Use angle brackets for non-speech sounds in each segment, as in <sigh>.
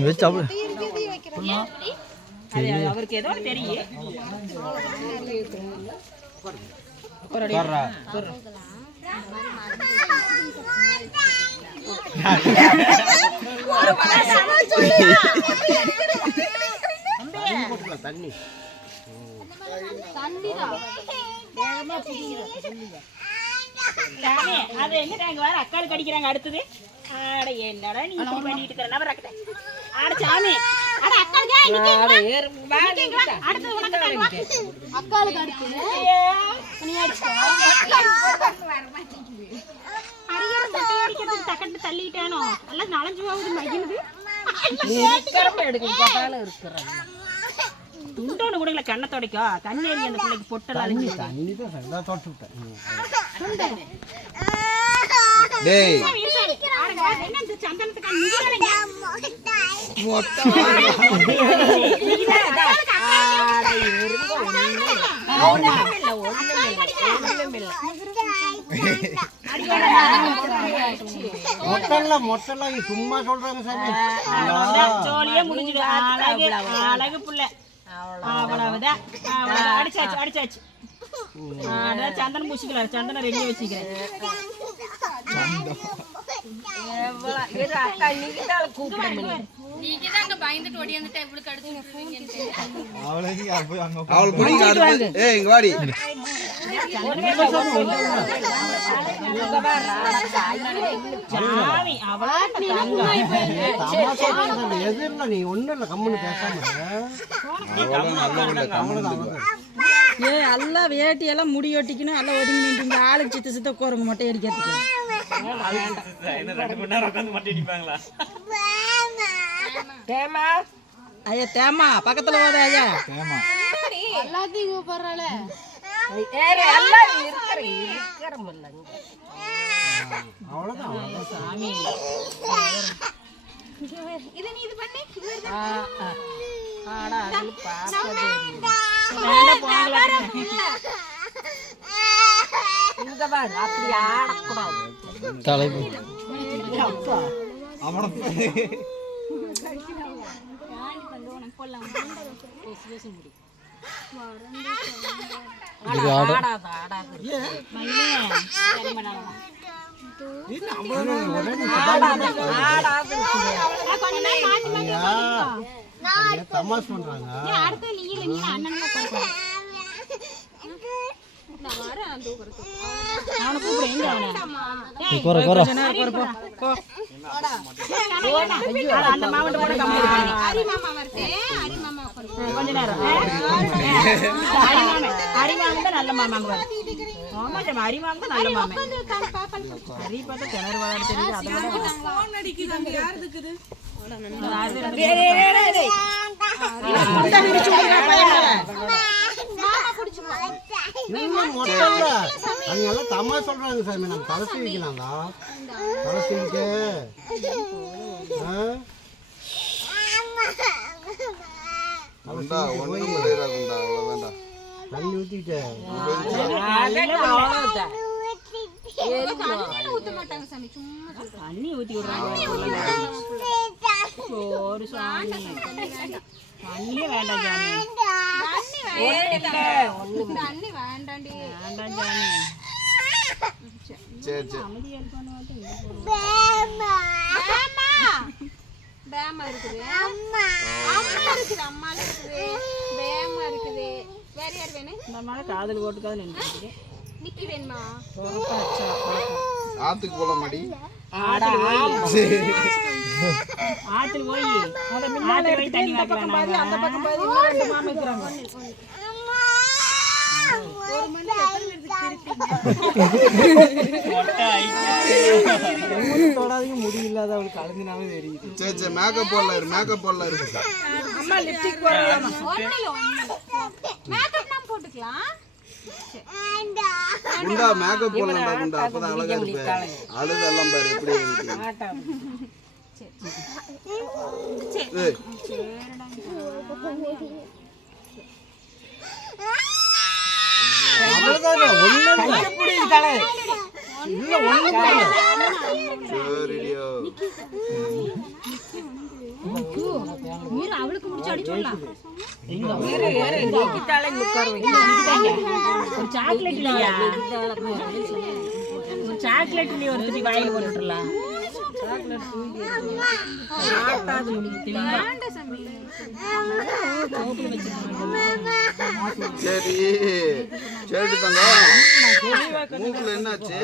வச்சு சாப்பிடு அது அவருக்கு ஏதோ தெரியும் சாமி, அது எங்க நாங்க வேற அக்காளுக்கு அடிக்கிறாங்க அடுத்தது? ஆட என்னடா நீ இப்படி பண்ணிட்டு இருக்கிற? நபர் அக்கட ஆட சாமி. அட அக்காளுக்கு நிக்கீங்களா? நிக்கீங்களா? அடுத்தது உனக்கு தாங்க வா. அக்காளுக்கு அடுத்து நீ அடிச்சா? அடிக்கிற மொட்டை அடிக்கிறதுக்கு டக்குன்னு தள்ளிட்டானோ? எல்லாம் நனைஞ்சு போகுது மகிழுது துண்டோன்னு கூட கண்ணை துடைக்கோ கண்ணேறி அந்த பிள்ளைக்கு பொட்டல் அழிஞ்சு தண்ணி தான் சரிதான் தொட்டு விட்டேன். டேய். என்ன இந்த சந்தனத்துக்கு அங்க வரீங்க? மொட்டல்ல மொட்டல்ல இது சும்மா சொல்றாங்க சாமி. அழகு அழகு புள்ள. அவ்வளவுதான். அடிச்சாச்சு அடிச்சாச்சு அதான் சந்தனம் பூசிக்கலாம் சந்தனம் ரெடி வச்சுக்கிறேன் அவள் பிடிங்க அடுத்து இங்க வாடி. எதிரில் நீ இல்லை கம்முன்னு பேசாம ஏ எல்லாம் வேட்டி எல்லாம் முடி ஒட்டிக்கணும் எல்லாம் ஒதுங்கி நின்றுங்க ஆளுக்கு சித்த சித்த கோருங்க மொட்டை அடிக்கிறதுக்கு. ஐயா தேமா பக்கத்துல போத ஐயா? எல்லாத்தையும் கூப்பிடுறாள அவ்வளோதான் சாமி. இது நீ இது பண்ணி. வேண்டாம் போங்கலாம். தலைப்பு. பண்றாங்க அடுத்து நீ இல்லை நீ அண்ணன் அவனை கூப்பிடு எங்க அவனை? குறை குறை அந்த மாவட்ட கூட கம்மி இருப்பாங்க ஹரி மாமா வரட்டே ஹரி மாமா உட்காந்து கொஞ்ச நேரம். ஆ? அரிமாமன் அரிமாமன் தான் நல்ல மாமாங்க. ஆமா சாமி அரிமாமன் தான் நல்ல மாமன் ஹரி பார்த்தா கிணறு வளர தெரியுது அதை விட அது ரெண்டு இன்னும் மொட்டல்ல அவங்க எல்லாம் தமாஷ் சொல்றாங்க சாமி நம்ம தலை சீவிக்கலாம்டா தலை சீவிக்க ஆ? குண்டா ஒண்ணும் முடியல குண்டா அவ்வளவுதான்டா. தண்ணி ஊத்திட்டேன் ஊத்த மாட்டாங்க சாமி சும்மா சொல்றேன் தண்ணி ஊத்தி விடுறாங்க தண்ணியே வேண்டாம் தண்ணி வேண்டாண்டி வேண்டாம் சாமி. சரி சரி. பேமா பேமா இருக்குது. அம்மா. இருக்குது அம்மா இருக்குது. பேமா இருக்குது. வேற யார் வேணும் இந்த மாதிரி காதல் ஓட்டுக்காது நினைச்சிட்டு நிக்கி வேணுமா? ஆத்துக்கு போல மாடி. ஆத்துல போய். அந்த பக்கம் பாதி இன்னும் ரெண்டு மாமா தொடாதீங்க முடியல அவளுக்கு அழுந்தினாவே தெரியுது சரி சரி மேக்கப் போடல இரு மேக்கப் போடல இருக்கு அம்மா லிப்டிக் போடுறாமா மேக்கப் நான் போட்டுக்கலாம். குண்டா மேக்கப் போடலடா குண்டா. அப்பதான் அழகா இருப்ப அழுது எல்லாம் பாரு எப்படி இருக்கு. அவளுக்கு முடிச்சு அடிச்சுடலாம் ஒரு சாக்லேட் இல்லையா ஒரு சாக்லேட் இல்லையா ஒரு துணி வாயில் போட்டுடலாம் சரி. சரி தங்கம். மூக்குல என்னாச்சு?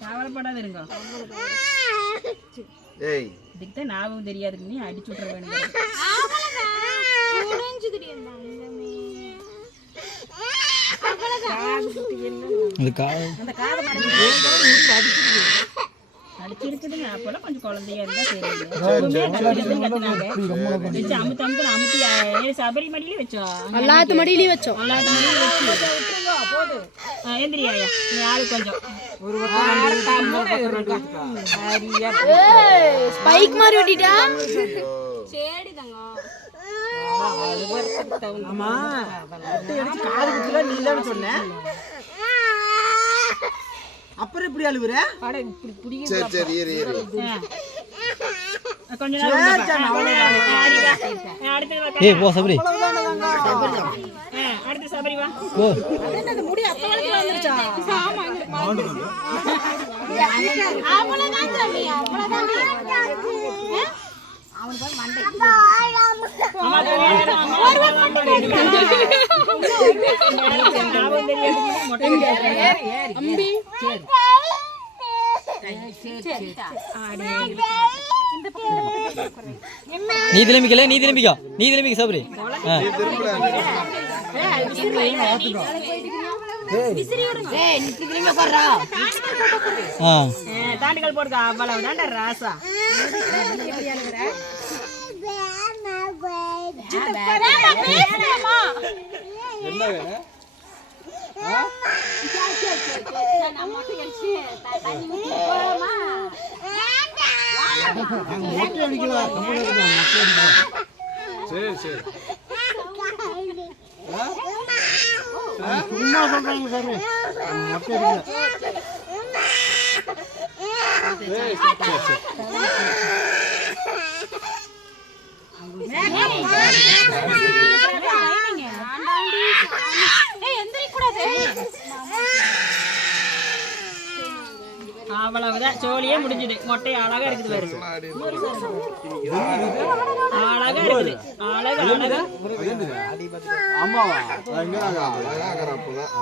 கவலைப்படாத இருங்க ஏய். இதுக்கு தான் ஞாபகம் தெரியாதுக்கு நீ அடிச்சு விட்ற வேணும் புரிஞ்சுதுடி அந்த காது. அந்த காதை அடிச்சிருக்குதுங்க அப்போல்லாம் கொஞ்சம் குழந்தையா இருந்தா கத்துனாங்க வச்சு அமுத்து அமுத்து அமுத்தி வச்சோம் எல்லாத்து மடியிலயும் வச்சோம் எல்லாத்து மடியிலும் வச்சு ஆ, எந்திரியாயா நீ ஆளு கொஞ்சம் ஸ்பைக் மாதிரி ஓட்டிட்டா ஐயோ. சரி தங்கம் ஆமா அட்டை அடிச்சு காது குத்துல நீ தானே சொன்ன அப்புறம் இப்படி அழுவுற சரி சரி இரு பா. வா. அவ்வளவுதான் சாமி அவ்வளவுதான். அம்பி நீ திரும்பிக்கல நீ திரும்பிக்கா நீ திரும்பிக்க சாப்பிடு தாண்டிகள் போடுங்க அவ்வளவு மொட்டை அடிக்கல கம்பெனி இருக்காங்க மொட்டை அடிக்கல சரி சரி சும்மா சொல்றாங்க சாமி மொட்டை அடிக்கல அவ்வளவுதான் சோழியே முடிஞ்சது. மொட்டை அழகா இருக்குது பாரு அழகா இருக்குது. அழகா அழகா ஆமாவா? எங்க அழகாகிற அப்பதான்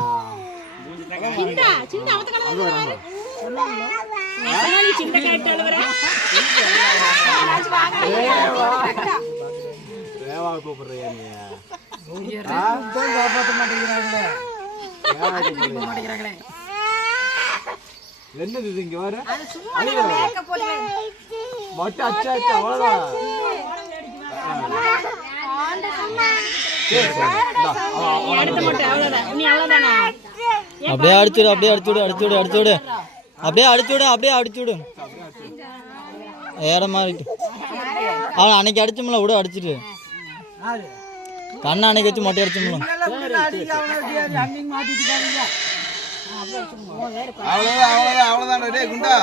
அதான் நீ? சின்ன கேட்டு அழுவுற ரேவா கூப்பிடுறியா? நீ காப்பாற்ற மாட்டேங்கிறாங்களே. என்னது இது இங்க வர மொட்டை அச்சா அச்சா அவ்வளவுதான். அப்படியே அடிச்சுடு அப்படியே அடிச்சுடு அடிச்சுடு அடிச்சுடு அப்படியே அடிச்சுடு அப்படியே அடிச்சுடு ஏற மாதிரி அவன் அன்னைக்கு அடிச்சோம்ல விட அடிச்சிட்டு கண்ணை அன்னைக்கு வச்சு மொட்டை அடிச்சோம்ல அவ்வளவுதான் அவ்வளவுதான் அவ்வளவுதான் டேய் குண்டா.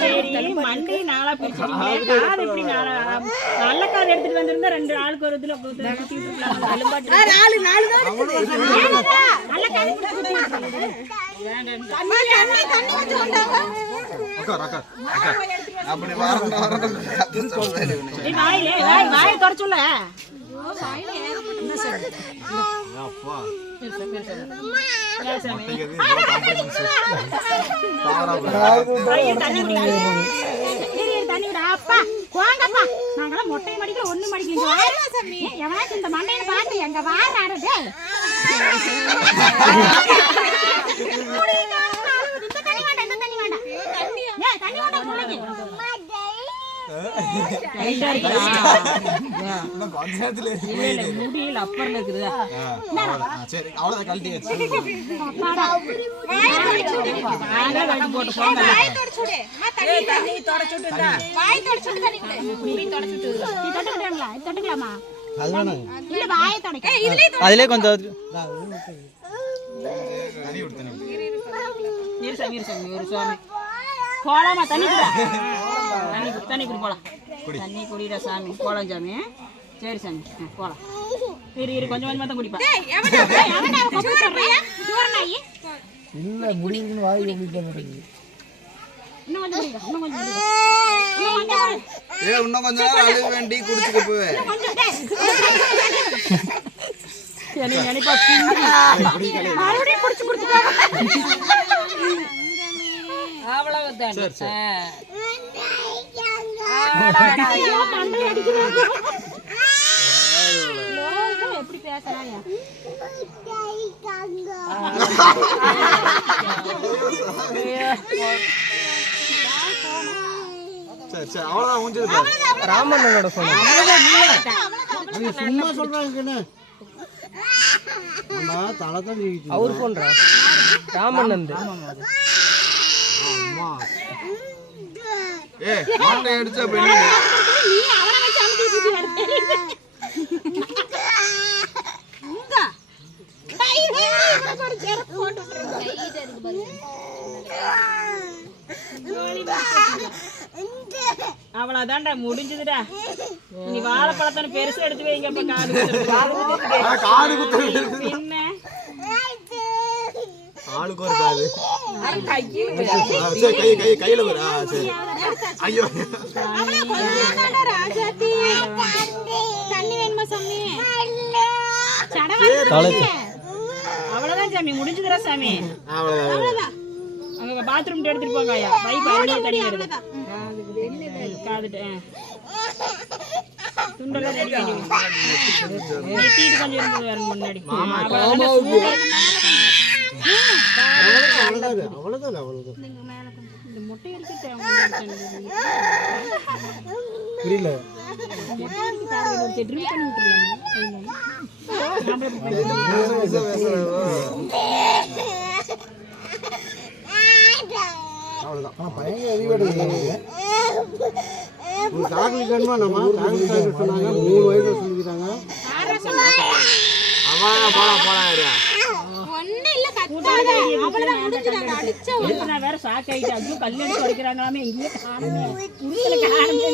சரி மண்டை நாளா பிரிச்சுட்டீங்க காது எப்படி நாளா? நல்ல காது எடுத்துட்டு வந்திருந்தா ரெண்டு ஆளுக்கு ஒரு இதுல நல்ல காது. அப்படி வாய் வாயை தொடச்சுள்ள தண்ணி அப்பா, போங்கப்பா. நாங்கெல்லாம் மொட்டையும் மடிக்கல, ஒண்ணும் மடிக்கல. வாரு. எவனாச்சும் இந்த மண்டையில பார்த்து எங்க வாராரு, இந்த தண்ணி வேண்டாம், இந்த தண்ணி வேண்டாம். தண்ணி வேண்டாம் பிள்ளைக்கு. லைட்டா இருக்கா இல்ல இல்ல முடியல அப்பர்ல இருக்குதா? சரி அவ்வளோதான் கழட்டி வச்சு. போட்டு போங்க ஏய், தண்ணி தொடச்சுட்டு இருந்தா? வாய் தொடச்சுட்டு தண்ணி குடி இப்படி தொடச்சுட்டு நீ தொட்டுக்கிட்டாங்களா தொட்டுக்கலாமா? அது வேணாங்க. இல்ல வாயை தொடக்க. இதுலயே அதிலே கொஞ்சம் நீர் சாமி நீர் சாமி ஒரு சாமி. போலாமா தண்ணி குடி <laughs> தண்ணி குடி போலாம். தண்ணி குடிடா சாமி. போலாம் சாமி சரி சாமி ஆ, போலாம். இரு இரு கொஞ்சம் கொஞ்சமா தான் குடிப்பா. எவனா? கொப்பு சொல்றியா சூரனாயி இல்லை முடியுதுன்னு வாய் கொஞ்சம் குடிடா, இன்னும் கொஞ்சம் நேரம் அழுக வேண்டி குடிச்சுட்டு போவே. கொஞ்சம் எப்படி பேசுறாங்க சரி சரி அவ்வளோதான் முடிஞ்சது ராமண்ணனோட சொன்ன நீ சும்மா சொல்கிறாங்கன்னு நம்ம தலை தான் ஜெயிச்சு அவர் ஃபோன்ரா ராமண்ணன் அம்மா ஏ மாட்டை அடிச்சா என்ன நீ அவனை வச்சு ஒரு போட்டு விட்டுருங்க. அவ்வளவுதான்டா முடிஞ்சதுடா நீ வாழைப்பழத்தான பெருசா எடுத்து வைங்க அப்ப காது குத்துறது. காது ஆளுக்கு ஒரு காது. ஆ, சரி கை கை கையில வர ஆ சரி. ஐயோ. அவ்வளவுதான் சாமி முடிஞ்சதுடா சாமி. அவ்வளோதான் அங்க பாத்ரூம் எடுத்துட்டு போங்க ஐயா. பைப் அருமையா தண்ணி வருது. காதுட்டு துண்டெல்லாம் ரெடி பண்ணி கொஞ்சம் முன்னாடி. அவ்வளவுதான். அவ்வளோதான் அவ்வளோதான் அவ்வளோதான் புரியல. அவ்வளோதான் ஆனால் பயங்கர ஒரு காக்கலி கண்மா நம்ம சொன்னாங்க மூணு வயது சொல்லிக்கிறாங்க அவன் போலாம் போலாம் இரு. ஒண்ணு இல்ல கத்தாத அவ்வளவுதான் முடிஞ்சுதாங்க அடிச்ச எடுத்து நான் வேற ஷாக் ஆயிட்டேன். கல்யாணம் குறைக்கிறாங்களாமே எங்கேயும் காணுமே புருஷனை காணுமே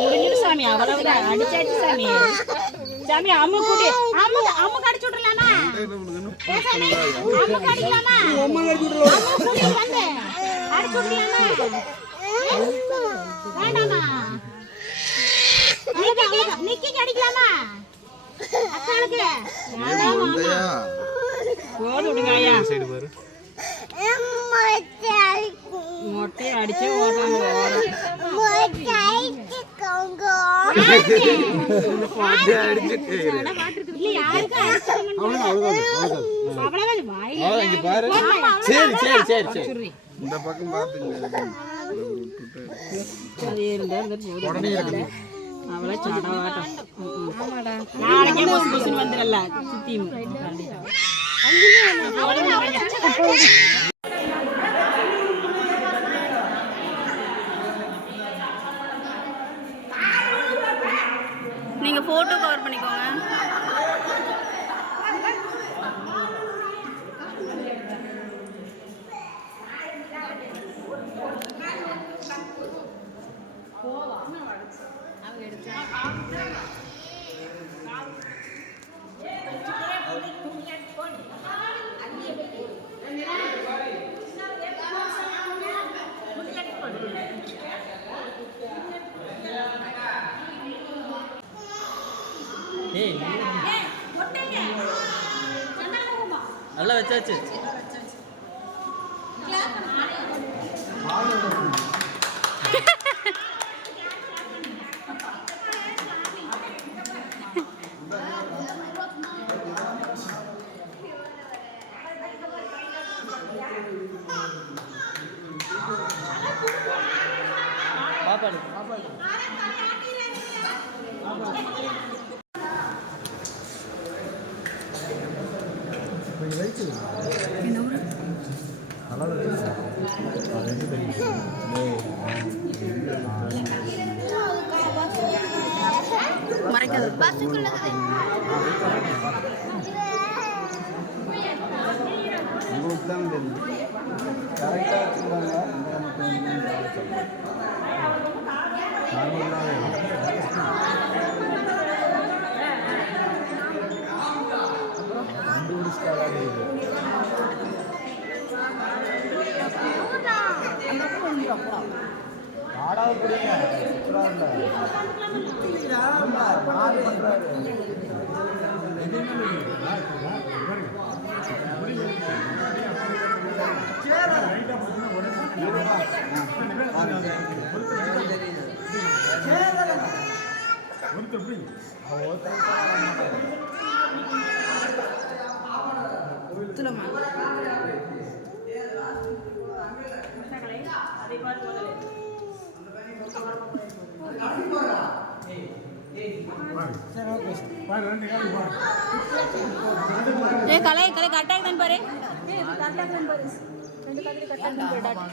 முடிஞ்சிடு சாமி அவ்வளவுதான் அடிச்சாச்சு சாமி. சாமி அம்மு கூட்டி அம்மா அம்மா கடிச்சு சாமி அம்மா கடிக்கலாமா அம்மா கடிச்சு விட்டுறலாம் அம்மா கூட்டி வந்து அடிச்சு விட்டுறலாமா? வேண்டாமா? நிக்கி கடிக்கலாமா அக்காளுக்கு? போது விடுங்க ஐயா சைடு பாரு. மொட்டையை அடிச்சு ஓட்டாங்க சரி சரி சரி சரி. இந்த பக்கம் பாத்துங்க. அவளை சடவாட்டம். ம், ம். நாளைக்கே புசு புசுன்னு வந்துடல சித்தியும். 我的妈我的眼睛在 நல்லா வச்சாச்சு. கொஞ்சம் வெயிச்சு நல்லா ரெண்டு பேரும் மறைக்காது உங்களுக்கு தான் தெரியும் கரெக்டாக வச்சுருக்காங்க நாடாவது புரியுங்க ஒருத்தர் எப்படி நமக்கு ஏ கலை கலை கரெக்டாக தான் பாரு கரெக்டாக தான் பாரு. ரெண்டு கதிரி கரெக்டாக தான் பாரு.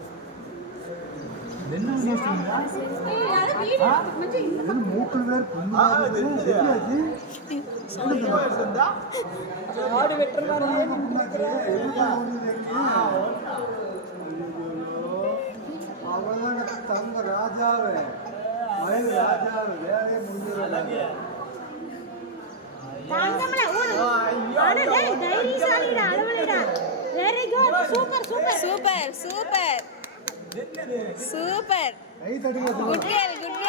ஆடு வெட்டுற அவ்வளோதாங்க தந்த ராஜாவே. மயில் ராஜாவே. வேலையே முடிஞ்சிடலாங்க super super super super super. Good good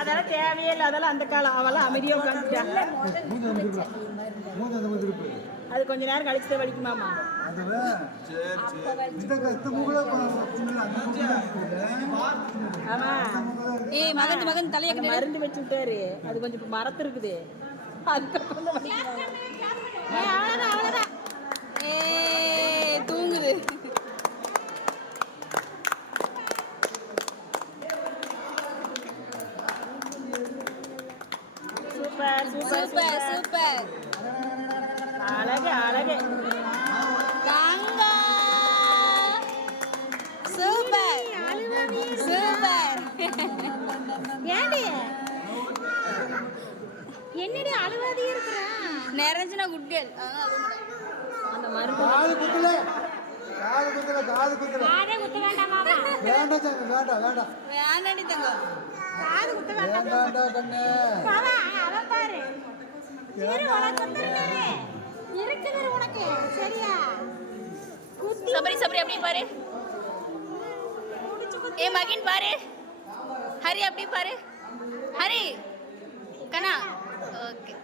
அதெல்லாம் தேவையே இல்லை. அதெல்லாம் அந்த காலம். அவெல்லாம் அமைதியாக உட்காந்துட்டாங்க அது கொஞ்ச நேரம் கழிச்சு வலிக்குமாமா ஆமா. ஏய் மகன் மகன் தலைய மருந்து வச்சு விட்டாரு. அது கொஞ்சம் மரத்து இருக்குது. அதுக்கப்புறம் ஏ தூங்குது. Super super. அழகு அழகு. கங்கா. Super super. ஏண்டி? என்னடி அழுவாதி இருக்கிறா? நிறைஞ்சினா குட் கேர்ள் அந்த மருந்து காது குத்துல காது குத்துல காது குத்துல காதே குத்த வேண்டாம் மாமா. வேண்டாம் சாமி வேண்டாம் வேண்டாம். காது குத்த வேண்டாம் வேண்டாம்டா கண்ணு. மாமா பாரு. இரு உனக்கு இருக்குது உனக்கு. சரியா? சபரி சபரி அப்படியே பாரு. ஏ மகின் பாரு. ஹரி அப்படியே பாரு. ஹரி கண்ணா. ஓகே.